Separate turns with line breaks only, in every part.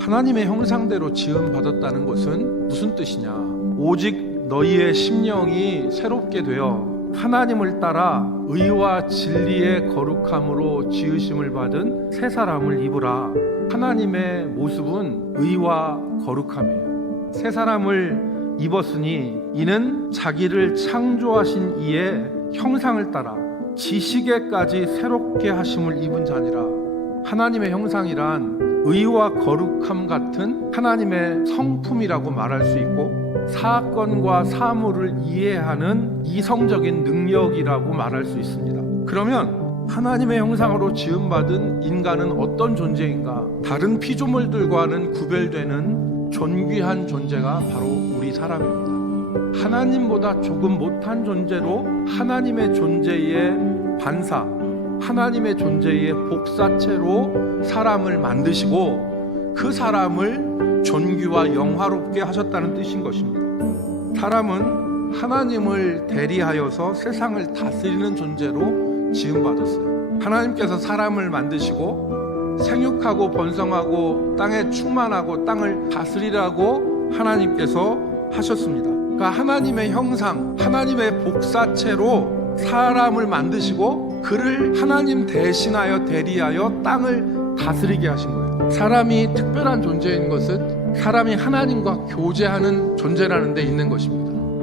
하나님의 형상대로 지음 받았다는 것은 무슨 뜻이냐? 오직 너희의 심령이 새롭게 되어 하나님을 따라 의와 진리의 거룩함으로 지으심을 받은 새 사람을 입으라. 하나님의 모습은 의와 거룩함이에요. 새 사람을 입었으니 이는 자기를 창조하신 이의 형상을 따라 지식에까지 새롭게 하심을 입은 자니라. 하나님의 형상이란 의와 거룩함 같은 하나님의 성품이라고 말할 수 있고 사건과 사물을 이해하는 이성적인 능력이라고 말할 수 있습니다. 그러면 하나님의 형상으로 지음받은 인간은 어떤 존재인가? 다른 피조물들과는 구별되는 존귀한 존재가 바로 우리 사람입니다. 하나님보다 조금 못한 존재로 하나님의 존재의 반사, 하나님의 존재의 복사체로 사람을 만드시고 그 사람을 존귀와 영화롭게 하셨다는 뜻인 것입니다. 사람은 하나님을 대리하여서 세상을 다스리는 존재로 지음받았어요. 하나님께서 사람을 만드시고 생육하고 번성하고 땅에 충만하고 땅을 다스리라고 하나님께서 하셨습니다. 그러니까 하나님의 형상, 하나님의 복사체로 사람을 만드시고 그를 하나님 대신하여 대리하여 땅을 다스리게 하신 거예요. 사람이 특별한 존재인 것은 사람이 하나님과 교제하는 존재라는 데 있는 것입니다.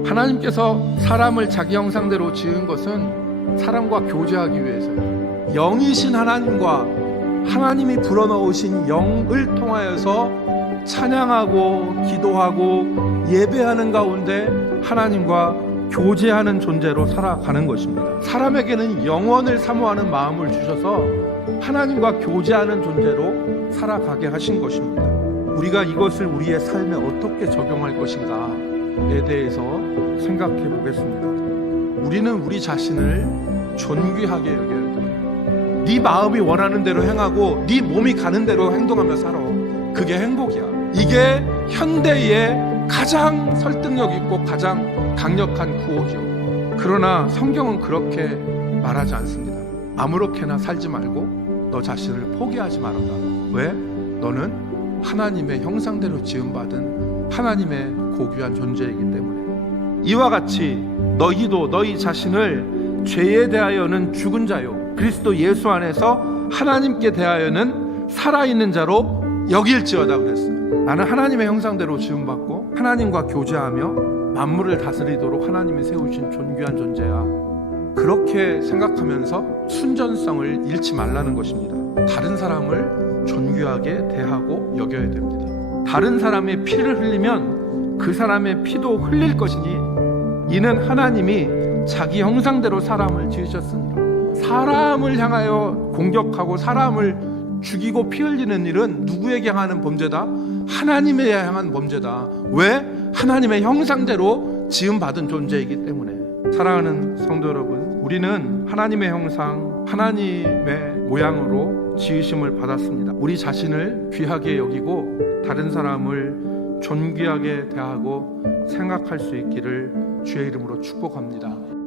하나님께서 사람을 자기 형상대로 지은 것은 사람과 교제하기 위해서예요. 영이신 하나님과 하나님이 불어넣으신 영을 통하여서 찬양하고 기도하고 예배하는 가운데 하나님과 교제하는 존재로 살아가는 것입니다. 사람에게는 영원을 사모하는 마음을 주셔서 하나님과 교제하는 존재로 살아가게 하신 것입니다. 우리가 이것을 우리의 삶에 어떻게 적용할 것인가에 대해서 생각해 보겠습니다. 우리는 우리 자신을 존귀하게 여겨야 돼요. 네 마음이 원하는 대로 행하고 네 몸이 가는 대로 행동하며 살아. 그게 행복이야. 이게 현대의 가장 설득력 있고 가장 강력한 구호죠. 그러나 성경은 그렇게 말하지 않습니다. 아무렇게나 살지 말고 너 자신을 포기하지 말아라. 왜? 너는 하나님의 형상대로 지음받은 하나님의 고귀한 존재이기 때문에 이와 같이 너희도 너희 자신을 죄에 대하여는 죽은 자요 그리스도 예수 안에서 하나님께 대하여는 살아있는 자로 여길지어다 그랬어요. 나는 하나님의 형상대로 지음받고 하나님과 교제하며 만물을 다스리도록 하나님이 세우신 존귀한 존재야. 그렇게 생각하면서 순전성을 잃지 말라는 것입니다. 다른 사람을 존귀하게 대하고 여겨야 됩니다. 다른 사람의 피를 흘리면 그 사람의 피도 흘릴 것이니 이는 하나님이 자기 형상대로 사람을 지으셨습니다. 사람을 향하여 공격하고 사람을 죽이고 피 흘리는 일은 누구에게 향하는 범죄다? 하나님에 향한 범죄다. 왜? 하나님의 형상대로 지음받은 존재이기 때문에. 사랑하는 성도 여러분, 우리는 하나님의 형상, 하나님의 모양으로 지으심을 받았습니다. 우리 자신을 귀하게 여기고 다른 사람을 존귀하게 대하고 생각할 수 있기를 주의 이름으로 축복합니다.